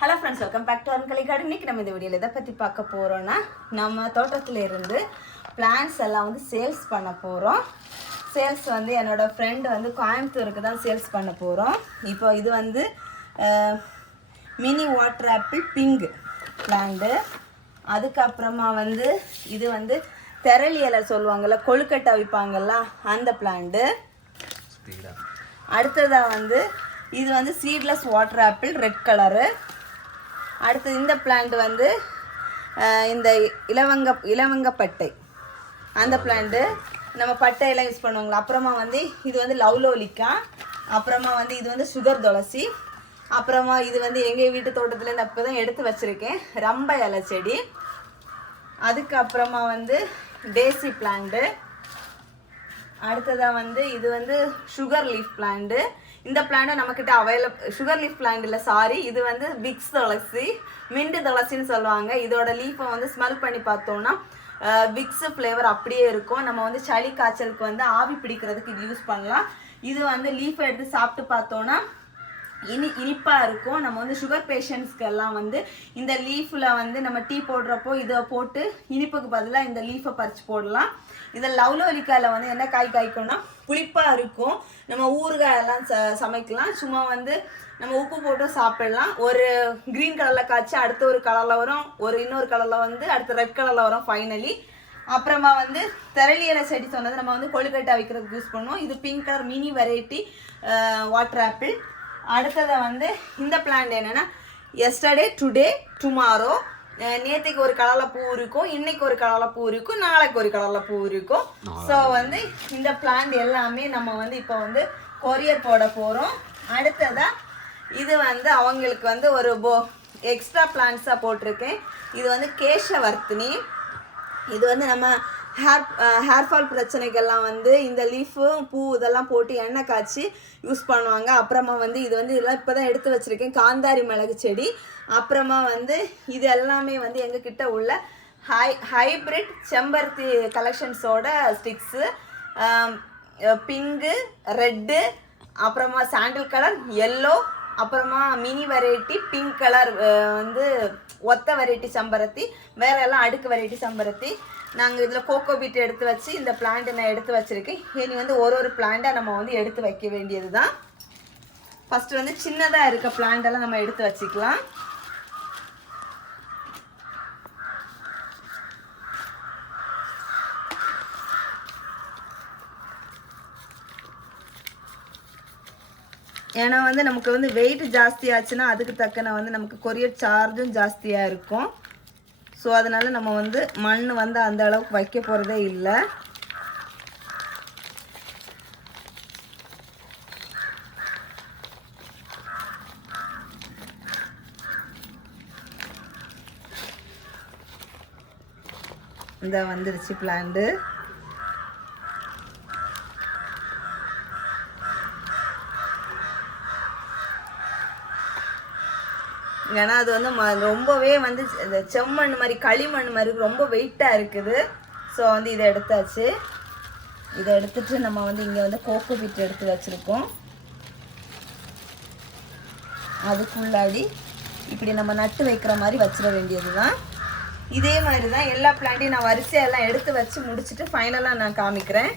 Hello friends, welcome back to Arunkalai garden. இன்னைக்கு நம்ம இந்த வீடியோவில் எதை பற்றி பார்க்க போகிறோன்னா, நம்ம தோட்டத்தில் இருந்து பிளான்ஸ் எல்லாம் வந்து சேல்ஸ் பண்ண போகிறோம். சேல்ஸ் வந்து என்னோடய ஃப்ரெண்டு வந்து கோயம்புத்தூருக்கு தான் சேல்ஸ் பண்ண போகிறோம். இப்போ இது வந்து mini water apple pink plant. அதுக்கப்புறமா வந்து இது வந்து தெரளி இலை சொல்லுவாங்கள்ல, கொழுக்கட்டை வைப்பாங்கள்ல, அந்த பிளான்ட்டு. அடுத்ததாக வந்து இது வந்து seedless water apple red colour. அடுத்து இந்த பிளான்ட் வந்து இந்த இலவங்கப்பட்டை அந்த பிளான்ட்டு, நம்ம பட்டையெல்லாம் யூஸ் பண்ணுவாங்களா. அப்புறமா வந்து இது வந்து லவ்லோலிக்கா. அப்புறமா வந்து இது வந்து சுகர் துளசி. அப்புறமா இது வந்து எங்கள் வீட்டு தோட்டத்துலேருந்து அப்போ தான் எடுத்து வச்சுருக்கேன், ரம்ப இலை செடி. அதுக்கப்புறமா வந்து டேசி பிளான்ட்டு. அடுத்ததாக வந்து இது வந்து சுகர் லீஃப் பிளான்ட்டு. இந்த பிளான்ட் நம்மக்கிட்ட அவைலபிள். சுகர் லீஃப் பிளான்ட் இல்லை, சாரி, இது வந்து விக்ஸ் துளசி, மின்ட் துளசின்னு சொல்லுவாங்க. இதோட லீஃபை வந்து ஸ்மெல் பண்ணி பார்த்தோன்னா விக்ஸ் ஃப்ளேவர் அப்படியே இருக்கும். நம்ம வந்து சளி காய்ச்சலுக்கு வந்து ஆவி பிடிக்கிறதுக்கு இது யூஸ் பண்ணலாம். இது வந்து லீஃபை எடுத்து சாப்பிட்டு பார்த்தோன்னா இனிப்பாக இருக்கும். நம்ம வந்து சுகர் பேஷண்ட்ஸ்க்கு எல்லாம் வந்து இந்த லீஃபில் வந்து நம்ம டீ போடுறப்போ இதை போட்டு இனிப்புக்கு பதிலாக இந்த லீஃபை பறித்து போடலாம். இதில் லவ்லோலிக்காயில் வந்து என்ன காய் காய்க்கும்னா புளிப்பாக இருக்கும். நம்ம ஊறுகாயெல்லாம் சமைக்கலாம். சும்மா வந்து நம்ம உப்பு போட்டு சாப்பிடலாம். ஒரு க்ரீன் கலரில் காய்ச்சி அடுத்த ஒரு கலரில் வரும், இன்னொரு கலரில் வந்து அடுத்த ரெட் கலரில் வரும் ஃபைனலி. அப்புறமா வந்து தெரளி இலை செடி சொன்னது நம்ம வந்து கொழுக்கட்டை வைக்கிறதுக்கு யூஸ் பண்ணுவோம். இது pink colour mini variety water apple. அடுத்ததை வந்து இந்த பிளான்ட் என்னென்னா எஸ்டர்டே டுடே டுமாரோ. நேற்றுக்கு ஒரு கலரில் பூ இருக்கும், இன்னைக்கு ஒரு கலரில் பூ இருக்கும், நாளைக்கு ஒரு கலரில் பூ இருக்கும். ஸோ வந்து இந்த பிளான்ட் எல்லாமே நம்ம வந்து இப்போ வந்து கொரியர் போட போகிறோம். அடுத்ததாக இது வந்து அவங்களுக்கு வந்து ஒரு எக்ஸ்ட்ரா பிளான்ட்ஸாக போட்டிருக்கேன். இது வந்து கேசவர்த்தினி. இது வந்து நம்ம ஹேர்ஃபால் பிரச்சனைகள்லாம் வந்து இந்த லீஃபு பூ இதெல்லாம் போட்டு எண்ணெய் காய்ச்சி யூஸ் பண்ணுவாங்க. அப்புறமா வந்து இது வந்து இதெல்லாம் இப்போ தான் எடுத்து வச்சுருக்கேன், காந்தாரி மிளகு செடி. அப்புறமா வந்து இது எல்லாமே வந்து எங்ககிட்ட உள்ள ஹைப்ரிட் செம்பருத்தி கலெக்ஷன்ஸோட ஸ்டிக்ஸு. பிங்கு, ரெட்டு, அப்புறமா சாண்டில் கலர், எல்லோ, அப்புறமா மினி வெரைட்டி பிங்க் கலர் வந்து ஒத்த வெரைட்டி செம்பருத்தி, வேற எல்லாம் அடுக்கு வெரைட்டி செம்பருத்தி. நாங்கள் இதில் கோகோ பீட் எடுத்து வச்சு இந்த பிளான்ட்டை நான் எடுத்து வச்சுருக்கேன். இனி வந்து ஒரு பிளான்ட்டை நம்ம வந்து எடுத்து வைக்க வேண்டியது தான். ஃபஸ்ட்டு வந்து சின்னதாக இருக்க பிளான்ட்டெல்லாம் நம்ம எடுத்து வச்சுக்கலாம். ஏன்னா வந்து நமக்கு வந்து வெயிட் ஜாஸ்தி ஆச்சுன்னா அதுக்கு தக்கன வந்து நமக்கு கொரியர் சார்ஜும் ஜாஸ்தியாக இருக்கும். ஸோ அதனால் நம்ம வந்து மண் வந்து அந்த அளவுக்கு வைக்க போகிறதே இல்லை. இந்த வந்துருச்சு பிளான்ட்டு. ஏன்னா அது வந்து ரொம்பவே வந்து இந்த செம்மண் மாதிரி களிமண் மாதிரி ரொம்ப வெயிட்டாக இருக்குது. ஸோ வந்து இதை எடுத்தாச்சு. இதை எடுத்துட்டு நம்ம வந்து இங்கே வந்து கோகோ பீட் எடுத்து வச்சுருக்கோம். அதுக்குள்ளாடி இப்படி நம்ம நட்டு வைக்கிற மாதிரி வச்சிட வேண்டியது தான். இதே மாதிரி தான் எல்லா பிளான்ட்டையும் நான் வரிசையெல்லாம் எடுத்து வச்சு முடிச்சுட்டு ஃபைனலாக நான் காமிக்கிறேன்.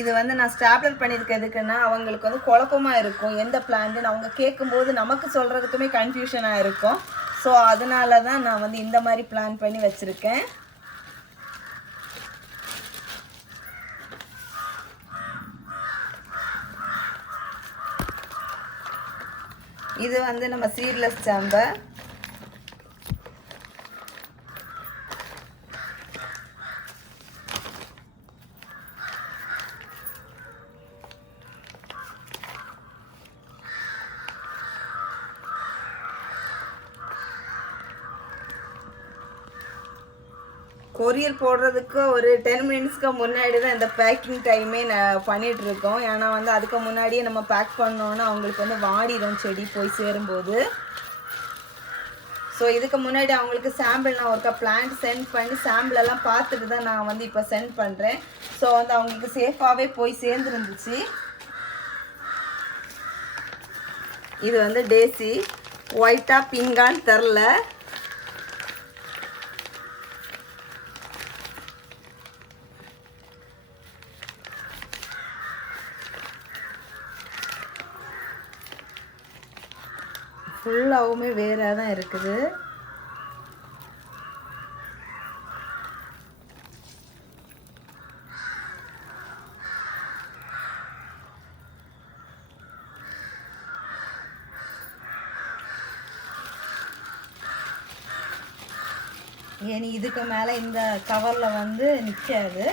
இது வந்து நான் ஸ்டாப்லர் பண்ணியிருக்கிறதுக்குன்னா அவங்களுக்கு வந்து குழப்பமாக இருக்கும், எந்த பிளான்ட்டுன்னு அவங்க கேட்கும்போது நமக்கு சொல்கிறதுக்குமே கன்ஃபியூஷனாக இருக்கும். ஸோ அதனால தான் நான் வந்து இந்த மாதிரி பிளான் பண்ணி வச்சுருக்கேன். இது வந்து நம்ம சீட்லெஸ் சாம்பை. கொரியர் போடுறதுக்கு ஒரு 10 மினிட்ஸ்க்கு முன்னாடி தான் இந்த பேக்கிங் டைமே நான் பண்ணிகிட்ருக்கோம். ஏன்னா வந்து அதுக்கு முன்னாடியே நம்ம பேக் பண்ணோன்னா அவங்களுக்கு வந்து வாடிடும் செடி போய் சேரும்போது. ஸோ இதுக்கு முன்னாடி அவங்களுக்கு சாம்பிள் நான் ஒருக்கா பிளான்ட் சென்ட் பண்ணி சாம்பிள் எல்லாம் பார்த்துட்டு தான் நான் வந்து இப்போ சென்ட் பண்ணுறேன். ஸோ வந்து அவங்களுக்கு சேஃபாகவே போய் சேர்ந்துருந்துச்சு. இது வந்து டேசி ஒயிட்டா பிங்கான்னு தெரில. ஃபுல்லாகவுமே வேற தான் இருக்குது. ஏனி இதுக்கு மேலே இந்த கவரில் வந்து நிற்காது.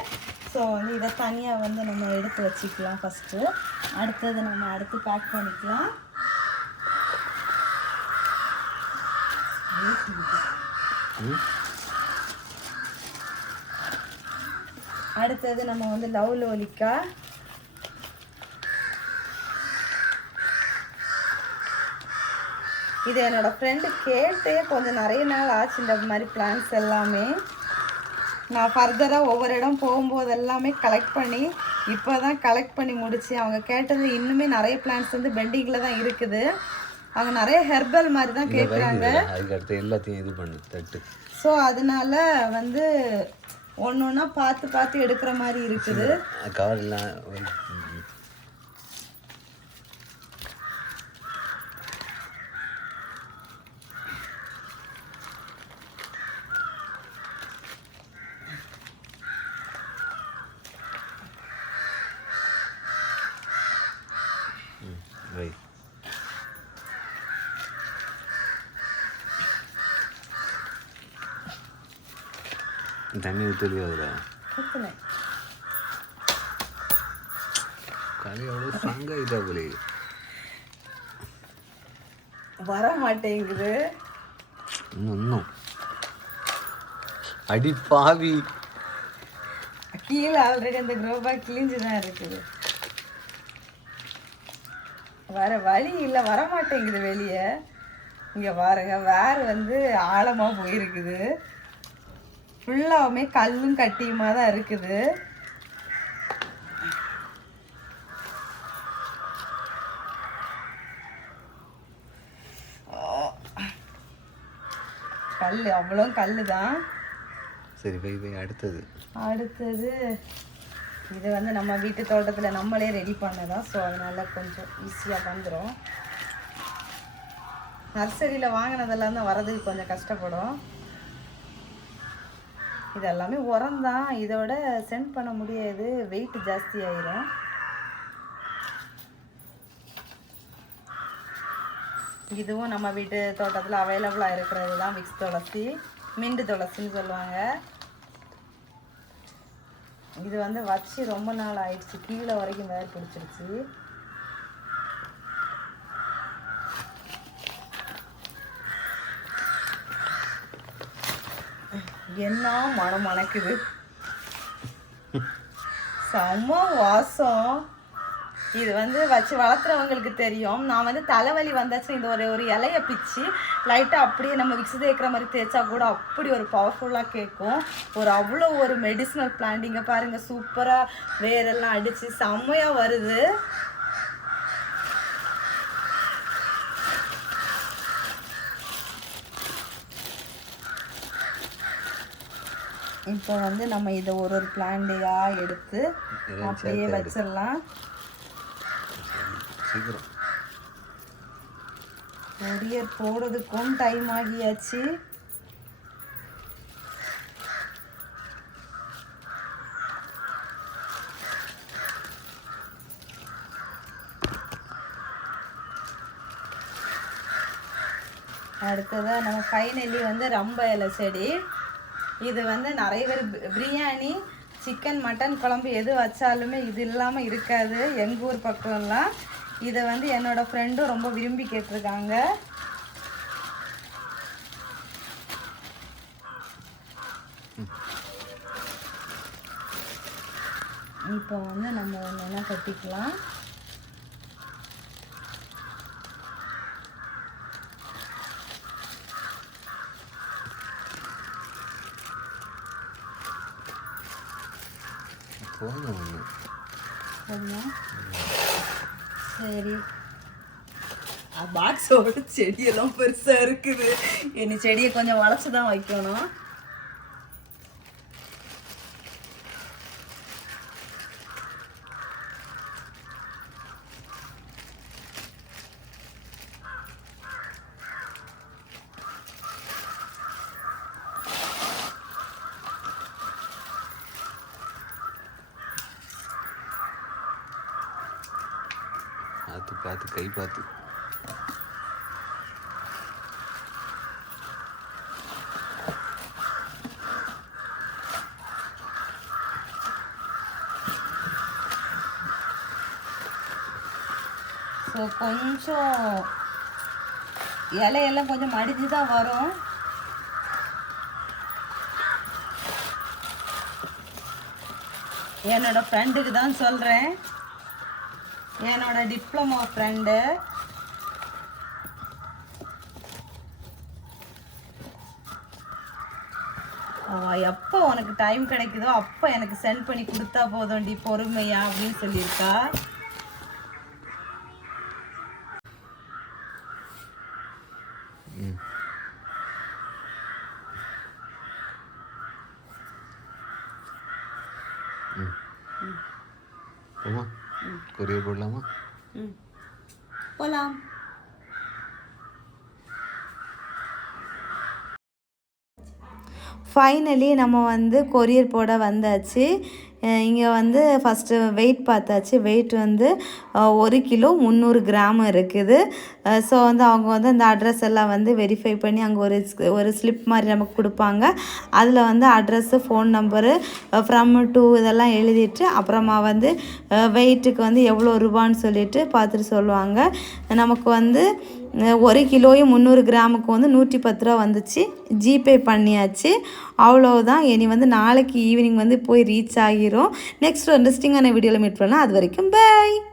ஸோ வந்து இதை தனியாக வந்து நம்ம எடுத்து வச்சுக்கலாம் ஃபஸ்ட்டு. அடுத்தது நம்ம அடுத்து பேக் பண்ணிக்கலாம். அடுத்தது நம்ம வந்து லவ் லோலிக்கா. இது என்னோட ஃப்ரெண்டு கேட்டே கொஞ்சம் நிறைய நாள் ஆச்சு. இந்த மாதிரி பிளான்ஸ் எல்லாமே நான் ஃபர்தராக ஒவ்வொரு இடம் போகும்போது எல்லாமே கலெக்ட் பண்ணி இப்போ தான் கலெக்ட் பண்ணி முடிச்சு. அவங்க கேட்டது இன்னுமே நிறைய பிளான்ஸ் வந்து பெண்டிங்கில் தான் இருக்குது. அவங்க நிறைய ஹெர்பல் மாதிரி தான் கேட்குறாங்க. எல்லாத்தையும் இது பண்ணு தட்டு. ஸோ அதனால வந்து ஒன்று ஒன்றா பார்த்து பார்த்து எடுக்கிற மாதிரி இருக்குது. கவர்லாம் தண்ணி ஊற்றலையோ அதில் கலையோட சங்காயிட்டா போலே வர மாட்டேங்குது. இன்னும் அடி பாவி கீழே ஆல்ரெடி அந்த க்ரோபேக் கிழிஞ்சு தான் இருக்குது. வர வழி இல்லை, வரமாட்டேங்குது வெளியே. இங்கே பாருங்க வேறு வந்து ஆழமாக போயிருக்குது. ஃபுல்லாகவுமே கல்லும் கட்டியுமா தான் இருக்குது. கல் அவ்வளோ கல் தான். சரி போய் அடுத்தது இது வந்து நம்ம வீட்டு தோட்டத்தில் நம்மளே ரெடி பண்ணதான். ஸோ அதனால் கொஞ்சம் ஈஸியாக வந்துடும். நர்சரியில் வாங்கினதெல்லாம் தான் வரதுக்கு கொஞ்சம் கஷ்டப்படும். இது எல்லாமே உரம் தான். இதோட சென்ட் பண்ண முடியாது, வெயிட் ஜாஸ்தி ஆயிரும். இதுவும் நம்ம வீட்டு தோட்டத்தில் அவைலபிளாக இருக்கிறது தான். விக்ஸ் துளசி, மின்ட் துளசின்னு சொல்லுவாங்க. இது வந்து வச்சு ரொம்ப நாள் ஆயிடுச்சு, கீழே வரைக்கும் வேர் பிடிச்சிருச்சு. என்ன மனம் மணக்குது, செம்ம வாசம். இது வந்து வச்சு வளர்க்குறவங்களுக்கு தெரியும். நான் வந்து தலைவலி வந்தாச்சு இந்த ஒரு இலையை பிச்சு லைட்டாக அப்படியே நம்ம விக்ஸ் தேய்க்கிற மாதிரி தேய்ச்சா கூட அப்படி ஒரு பவர்ஃபுல்லாக கேட்கும். அவ்வளோ ஒரு மெடிசினல் பிளான்ட். இங்கே பாருங்கள், சூப்பராக வேரெல்லாம் அடித்து செம்மையாக வருது. இப்போ வந்து நம்ம இதை ஒரு பிளான்டையாக எடுத்து அப்படியே வச்சிடலாம். கொரியர் போடுறதுக்கும் டைம் ஆகியாச்சு. அடுத்ததாக நம்ம ஃபைனலி வந்து ரம்ப இலை செடி. இது வந்து நிறைய பேர் பிரியாணி, சிக்கன், மட்டன் குழம்பு எது வச்சாலுமே இது இல்லாமல் இருக்காது எங்கள் ஊர் பக்கம்லாம். இதை வந்து என்னோடய ஃப்ரெண்டும் ரொம்ப விரும்பி கேட்டிருக்காங்க. இப்போ வந்து நம்ம ஒன்றா கட்டிக்கலாம். போதும் ஒன்று. சரி, பாக்ஸோட செடியெல்லாம் பெருசா இருக்குது. இனி செடியை கொஞ்சம் வளர்ச்சி தான் வைக்கணும். பார்த்து பார்த்து கை பார்த்து. ஸோ கொஞ்சம் இலையெல்லாம் கொஞ்சம் மடிஞ்சு தான் வரும். என்னோட ஃப்ரெண்டுக்கு தான் சொல்கிறேன், என்னோட டிப்ளமோ ஃப்ரெண்டு. எப்போ உனக்கு டைம் கிடைக்குதோ அப்போ எனக்கு சென்ட் பண்ணி கொடுத்தா போதும்டி பொறுமையா அப்படின்னு சொல்லியிருக்கா. போமா, கொரியர் போடலாமா? போகலாம். ஃபைனலி நம்ம வந்து கொரியர் போட வந்தாச்சு. இங்கே வந்து ஃபஸ்ட்டு வெயிட் பார்த்தாச்சு. வெயிட் வந்து 1 கிலோ 300 கிராம் இருக்குது. ஸோ வந்து அவங்க வந்து அந்த அட்ரஸ் எல்லாம் வந்து வெரிஃபை பண்ணி அங்கே ஒரு ஸ்லிப் மாதிரி நமக்கு கொடுப்பாங்க. அதில் வந்து address, phone number, from to இதெல்லாம் எழுதிட்டு அப்புறமா வந்து வெயிட்டுக்கு வந்து எவ்வளோ ரூபான்னு சொல்லிட்டு பார்த்துட்டு சொல்லுவாங்க. நமக்கு வந்து 1 கிலோயும் 300 கிராமுக்கு வந்து 110 ரூபா வந்துச்சு. ஜிபே பண்ணியாச்சு. அவ்வளோதான். இனி வந்து நாளைக்கு ஈவினிங் வந்து போய் ரீச் ஆகிரும். நெக்ஸ்ட் இன்ட்ரெஸ்டிங்கான வீடியோவில் மீட் பண்ணலாம். அது வரைக்கும் பை.